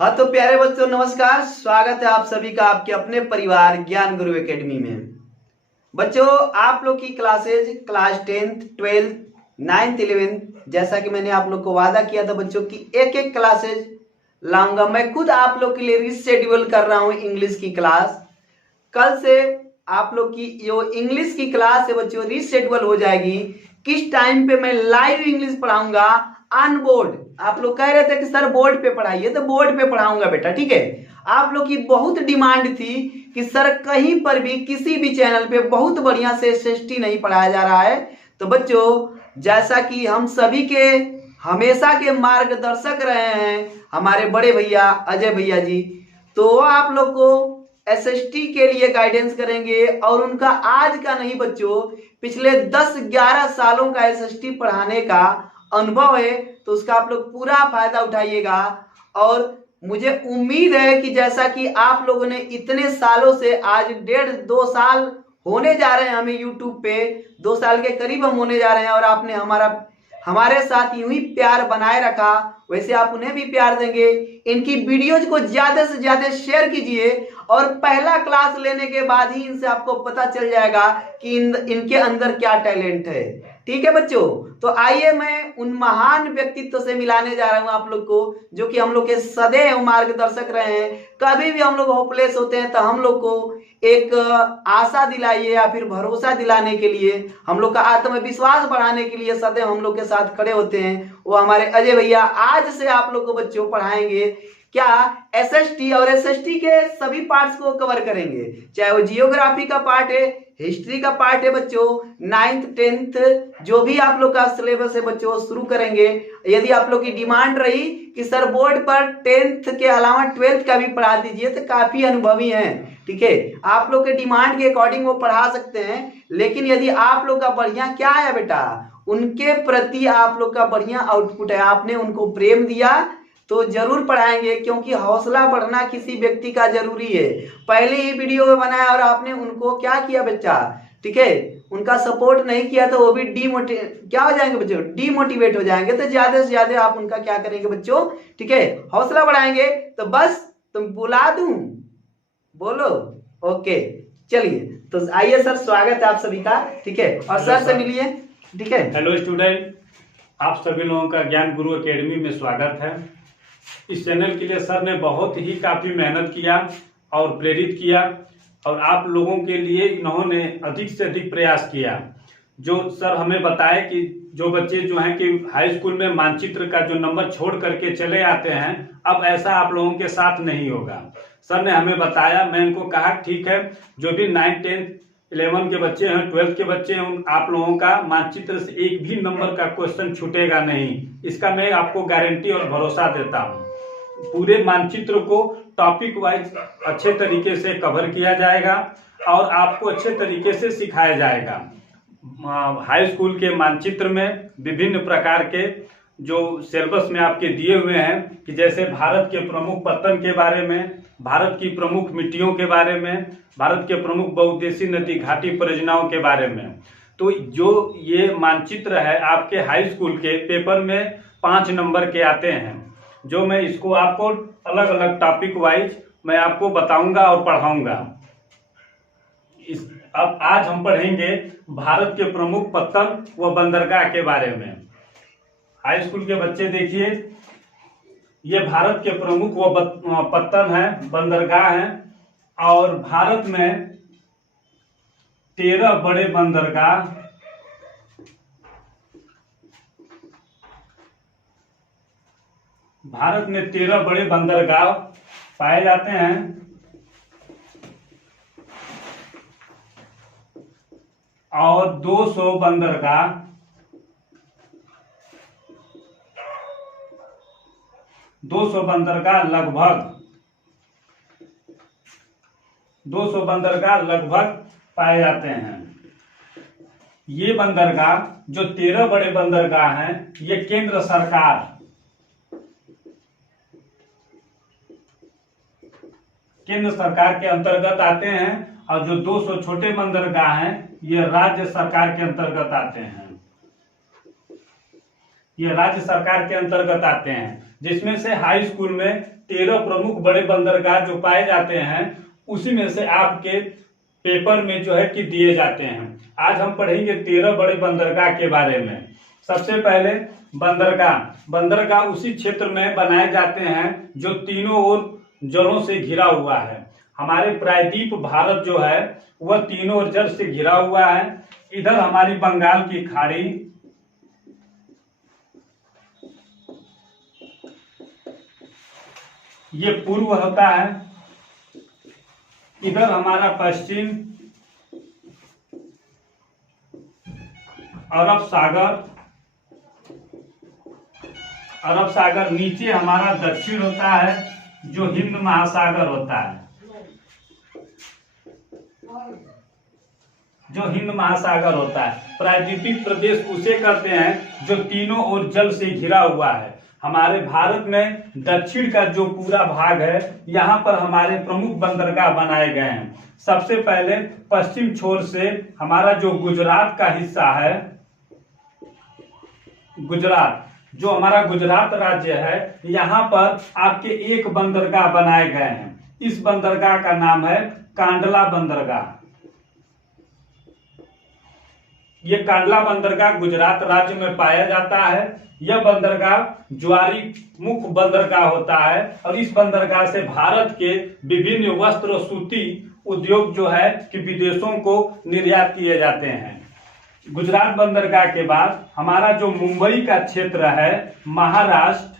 हाँ तो प्यारे बच्चों नमस्कार। स्वागत है आप सभी का आपके अपने परिवार ज्ञान गुरु एकेडमी में। बच्चों आप लोग की classes class 10th 12th 9th 11th जैसा कि मैंने आप लोग को वादा किया था बच्चों की एक एक क्लासेज लाऊंगा। मैं खुद आप लोग के लिए रिशेड्यूल कर रहा हूँ इंग्लिश की क्लास। कल से आप लोग की जो इंग्लिश की क्लास है बच्चों रिशेड्यूल हो जाएगी। किस टाइम पे मैं लाइव इंग्लिश पढ़ाऊंगा ऑन बोर्ड। आप लोग कह रहे थे कि सर बोर्ड पे पढ़ाइए, तो बोर्ड पे पढ़ाऊंगा बेटा, ठीक है। आप लोग की बहुत डिमांड थी कि सर कहीं पर भी किसी भी चैनल पे बहुत बढ़िया से एसएसटी नहीं पढ़ाया जा रहा है। तो बच्चों जैसा कि हम सभी के हमेशा के मार्गदर्शक रहे हैं हमारे बड़े भैया अजय भैया जी, तो वो आप लोग को एसएसटी के लिए गाइडेंस करेंगे और उनका आज का नहीं बच्चों पिछले 10-11 सालों का एसएसटी पढ़ाने का अनुभव है। तो उसका आप लोग पूरा फायदा उठाइएगा और मुझे उम्मीद है कि जैसा कि आप लोगों ने इतने सालों से आज 1.5-2 साल होने जा रहे हैं हमें यूट्यूब पे, 2 साल के करीब हम होने जा रहे हैं और आपने हमारे साथ यूं ही प्यार बनाए रखा, वैसे आप उन्हें भी प्यार देंगे। इनकी वीडियोज को ज्यादा से ज्यादा शेयर कीजिए और पहला क्लास लेने के बाद ही इनसे आपको पता चल जाएगा कि इनके अंदर क्या टैलेंट है। ठीक है बच्चों, तो आइए मैं उन महान व्यक्तित्व से मिलाने जा रहा हूं आप लोग को जो कि हम लोग के सदैव मार्गदर्शक रहे हैं। कभी भी हम लोग होपलेस होते हैं तो हम लोग को एक आशा दिलाइए या फिर भरोसा दिलाने के लिए, हम लोग का आत्मविश्वास बढ़ाने के लिए सदैव हम लोग के साथ खड़े होते हैं। वो हमारे अजय भैया आज से आप लोग को बच्चों पढ़ाएंगे क्या एसएसटी, और एसएसटी के सभी पार्ट्स को कवर करेंगे, चाहे वो जियोग्राफी का पार्ट है, हिस्ट्री का पार्ट है बच्चों, 9th 10th जो भी आप लोग का सिलेबस है बच्चों शुरू करेंगे। यदि आप लोग की डिमांड रही कि सर बोर्ड पर 10th के अलावा 12th का भी पढ़ा दीजिए तो काफी अनुभवी हैं, ठीक है, आप लोग के डिमांड के अकॉर्डिंग वो पढ़ा सकते हैं। लेकिन यदि आप लोग का बढ़िया क्या है बेटा, उनके प्रति आप लोग का बढ़िया आउटपुट है, आपने उनको प्रेम दिया तो जरूर पढ़ाएंगे, क्योंकि हौसला बढ़ना किसी व्यक्ति का जरूरी है। पहले ही वीडियो में बनाया और आपने उनको क्या किया बच्चा, ठीक है, उनका सपोर्ट नहीं किया तो वो भी क्या हो जाएंगे बच्चों, डीमोटिवेट हो जाएंगे। तो ज्यादा से ज्यादा आप उनका क्या करेंगे बच्चों, ठीक है, हौसला बढ़ाएंगे। तो बस तुम बुला दूं, बोलो ओके। चलिए तो आइए सर, स्वागत है आप सभी का, ठीक है, और सर से मिलिए, ठीक है। हेलो स्टूडेंट, आप सभी लोगों का ज्ञान गुरु एकेडमी में स्वागत है। इस चैनल के लिए सर ने बहुत ही काफी मेहनत किया और प्रेरित किया और आप लोगों के लिए इन्होंने अधिक से अधिक प्रयास किया। जो सर हमें बताए कि जो बच्चे जो हैं कि हाई स्कूल में मानचित्र का जो नंबर छोड़ करके चले आते हैं, अब ऐसा आप लोगों के साथ नहीं होगा। सर ने हमें बताया, मैं उनको कहा ठीक है, जो भी 9th 10th 11 के बच्चे हैं, 12th के बच्चे हैं, आप लोगों का मानचित्र से एक भी नंबर का क्वेश्चन छूटेगा नहीं, इसका मैं आपको गारंटी और भरोसा देता हूँ। पूरे मानचित्र को टॉपिक वाइज अच्छे तरीके से कवर किया जाएगा और आपको अच्छे तरीके से सिखाया जाएगा। हाई स्कूल के मानचित्र में विभिन्न प्रकार के जो सिलेबस में आपके दिए हुए हैं कि जैसे भारत के प्रमुख पत्तन के बारे में, भारत की प्रमुख मिट्टियों के बारे में, भारत के प्रमुख बहुउद्देशीय नदी घाटी परियोजनाओं के बारे में। तो जो ये मानचित्र है आपके हाई स्कूल के पेपर में 5 नंबर के आते हैं, जो मैं इसको आपको अलग अलग टॉपिक वाइज मैं आपको बताऊंगा और पढ़ाऊंगा। अब आज हम पढ़ेंगे भारत के प्रमुख पत्तन व बंदरगाह के बारे में। हाई स्कूल के बच्चे देखिए, ये भारत के प्रमुख व पत्तन है, बंदरगाह हैं, और भारत में 13 बड़े बंदरगाह, भारत में 13 बड़े बंदरगाह पाए जाते हैं और 200 बंदरगाह, लगभग 200 बंदरगाह लगभग पाए जाते हैं। ये बंदरगाह जो 13 बड़े बंदरगाह हैं, ये केंद्र सरकार के अंतर्गत आते हैं और जो 200 छोटे बंदरगाह हैं ये राज्य सरकार के अंतर्गत आते हैं। ये राज्य सरकार के अंतर्गत आते हैं, जिसमें से हाई स्कूल में 13 प्रमुख बड़े बंदरगाह जो पाए जाते हैं उसी में से आपके पेपर में जो है कि दिए जाते हैं। आज हम पढ़ेंगे 13 बड़े बंदरगाह के बारे में। सबसे पहले बंदरगाह उसी क्षेत्र में बनाए जाते हैं जो तीनों ओर जलों से घिरा हुआ है। हमारे प्रायद्वीप भारत जो है वह तीनों ओर जल से घिरा हुआ है। इधर हमारी बंगाल की खाड़ी, ये पूर्व होता है, इधर हमारा पश्चिम अरब सागर, नीचे हमारा दक्षिण होता है जो हिंद महासागर होता है, प्रायद्वीपीय प्रदेश उसे कहते हैं जो तीनों ओर जल से घिरा हुआ है। हमारे भारत में दक्षिण का जो पूरा भाग है यहाँ पर हमारे प्रमुख बंदरगाह बनाए गए हैं। सबसे पहले पश्चिम छोर से हमारा जो गुजरात का हिस्सा है, जो हमारा गुजरात राज्य है, यहाँ पर आपके एक बंदरगाह बनाए गए हैं। इस बंदरगाह का नाम है कांडला बंदरगाह। ये कांडला बंदरगाह गुजरात राज्य में पाया जाता है। यह बंदरगाह ज्वारी मुख्य बंदरगाह होता है और इस बंदरगाह से भारत के विभिन्न वस्त्र और सूती उद्योग जो है कि विदेशों को निर्यात किए जाते हैं। गुजरात बंदरगाह के बाद हमारा जो मुंबई का क्षेत्र है, महाराष्ट्र,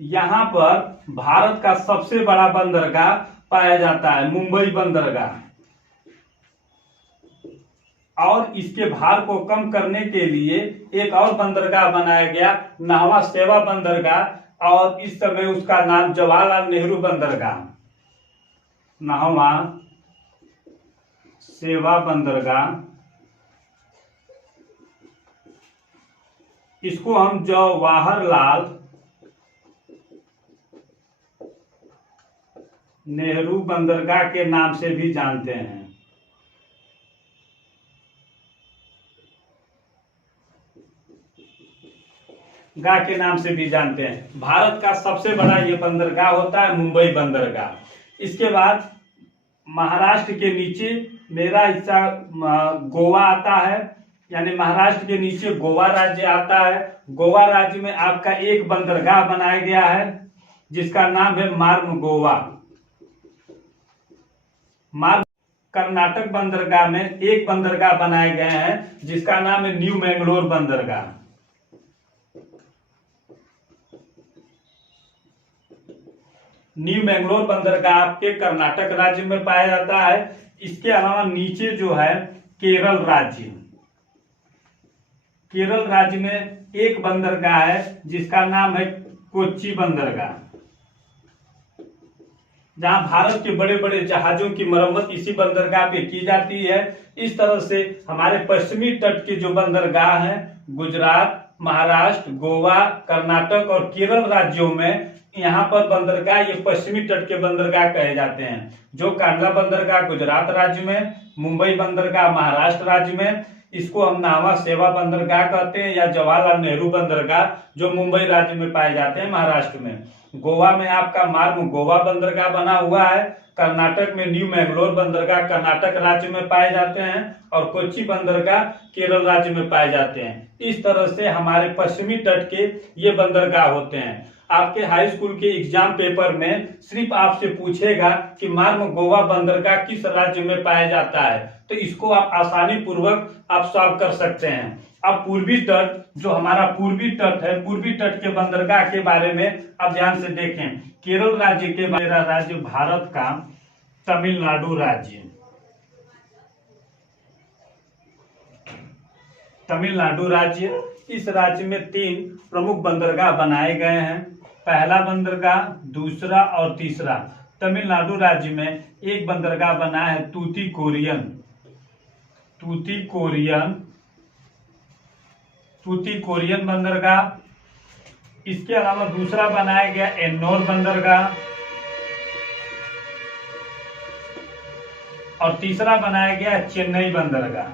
यहाँ पर भारत का सबसे बड़ा बंदरगाह पाया जाता है, मुंबई बंदरगाह। और इसके भार को कम करने के लिए एक और बंदरगाह बनाया गया, नाहवा सेवा बंदरगाह, और इस समय उसका नाम जवाहरलाल नेहरू बंदरगाह। नाहवा सेवा बंदरगाह, इसको हम जवाहरलाल नेहरू बंदरगाह के नाम से भी जानते हैं। के नाम से भी जानते हैं। भारत का सबसे बड़ा ये बंदरगाह होता है मुंबई बंदरगाह। इसके बाद महाराष्ट्र के नीचे मेरा हिस्सा गोवा आता है, यानी महाराष्ट्र के नीचे गोवा राज्य आता है। गोवा राज्य में आपका एक बंदरगाह बनाया गया है जिसका नाम है मार्म गोवा। कर्नाटक बंदरगाह में एक बंदरगाह बनाए गए हैं जिसका नाम है न्यू मैंगलोर बंदरगाह। न्यू मैंगलोर बंदरगाह आपके कर्नाटक राज्य में पाया जाता है। इसके अलावा नीचे जो है केरल राज्य में एक बंदरगाह है जिसका नाम है कोच्चि बंदरगाह, जहां भारत के बड़े बड़े जहाजों की मरम्मत इसी बंदरगाह पे की जाती है। इस तरह से हमारे पश्चिमी तट के जो बंदरगाह हैं, गुजरात, महाराष्ट्र, गोवा, कर्नाटक और केरल राज्यों में यहाँ पर बंदरगाह ये पश्चिमी तट के बंदरगाह कहे जाते हैं। जो कांडला बंदरगाह गुजरात राज्य में, मुंबई बंदरगाह महाराष्ट्र राज्य में, इसको हम नाहवा सेवा बंदरगाह कहते हैं, या जवाहरलाल नेहरू बंदरगाह जो मुंबई राज्य में पाए जाते हैं महाराष्ट्र में। गोवा में आपका मार्म गोवा बंदरगाह बना हुआ है। कर्नाटक में न्यू मैंगलोर बंदरगाह कर्नाटक राज्य में पाए जाते हैं और कोच्चि बंदरगाह केरल राज्य में पाए जाते हैं। इस तरह से हमारे पश्चिमी तट के ये बंदरगाह होते हैं। आपके हाई स्कूल के एग्जाम पेपर में सिर्फ आपसे पूछेगा कि मार्म गोवा बंदरगाह किस राज्य में पाया जाता है, तो इसको आप आसानी पूर्वक आप सॉल्व कर सकते हैं। अब पूर्वी तट, जो हमारा पूर्वी तट है, पूर्वी तट के बंदरगाह के बारे में आप ध्यान से देखें। केरल राज्य के मेरा राज्य भारत का तमिलनाडु राज्य, इस राज्य में 3 प्रमुख बंदरगाह बनाए गए हैं। पहला बंदरगाह, दूसरा और तीसरा। तमिलनाडु राज्य में एक बंदरगाह बना है तूतीकोरियन बंदरगाह। इसके अलावा दूसरा बनाया गया एन्नोर बंदरगाह और तीसरा बनाया गया चेन्नई बंदरगाह।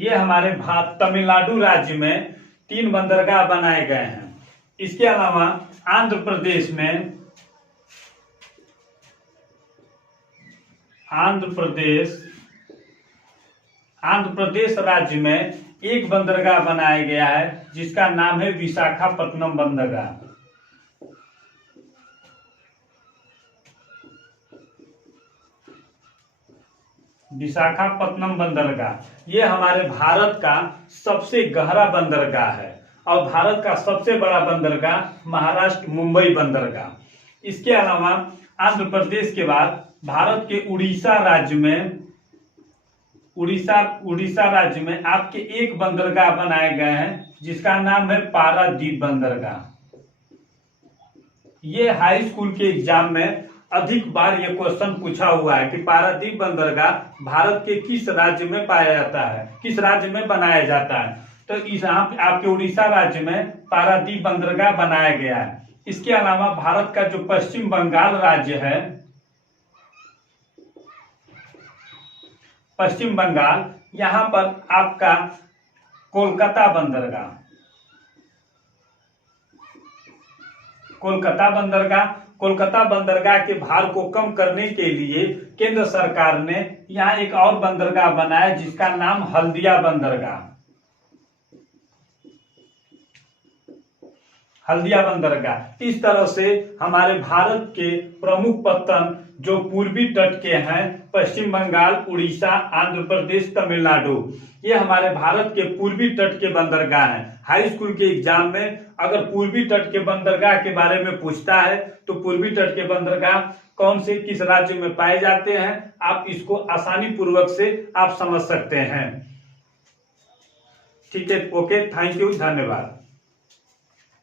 ये हमारे तमिलनाडु राज्य में 3 बंदरगाह बनाए गए हैं। इसके अलावा आंध्र प्रदेश राज्य में एक बंदरगाह बनाया गया है जिसका नाम है विशाखापत्तनम बंदरगाह। विशाखापत्तनम बंदरगाह ये हमारे भारत का सबसे गहरा बंदरगाह है और भारत का सबसे बड़ा बंदरगाह महाराष्ट्र मुंबई बंदरगाह। इसके अलावा आंध्र प्रदेश के बाद भारत के उड़ीसा राज्य में आपके एक बंदरगाह बनाए गए हैं जिसका नाम है पारादीप बंदरगाह। ये हाई स्कूल के एग्जाम में अधिक बार ये क्वेश्चन पूछा हुआ है कि पारादीप बंदरगाह भारत के किस राज्य में पाया जाता है, किस राज्य में बनाया जाता है। तो इस आपके उड़ीसा राज्य में पारादीप बंदरगाह बनाया गया है। इसके अलावा भारत का जो पश्चिम बंगाल राज्य है, पश्चिम बंगाल, यहाँ पर आपका कोलकाता बंदरगाह के भार को कम करने के लिए केंद्र सरकार ने यहाँ एक और बंदरगाह बनाया जिसका नाम हल्दिया बंदरगाह। इस तरह से हमारे भारत के प्रमुख पत्तन जो पूर्वी तट के हैं, पश्चिम बंगाल, उड़ीसा, आंध्र प्रदेश, तमिलनाडु, ये हमारे भारत के पूर्वी तट के बंदरगाह हैं। हाई स्कूल के एग्जाम में अगर पूर्वी तट के बंदरगाह के बारे में पूछता है तो पूर्वी तट के बंदरगाह कौन से किस राज्य में पाए जाते हैं, आप इसको आसानी पूर्वक से आप समझ सकते हैं। ठीक है, ओके, थैंक यू, धन्यवाद।